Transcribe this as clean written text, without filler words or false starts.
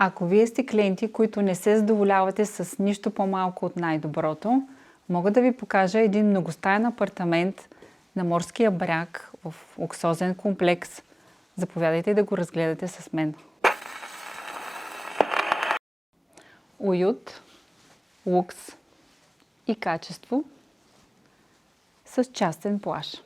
Ако вие сте клиенти, които не се задоволявате с нищо по-малко от най-доброто, мога да ви покажа един многостаен апартамент на морския бряг в луксозен комплекс. Заповядайте да го разгледате с мен. Уют, лукс и качество с частен плаж.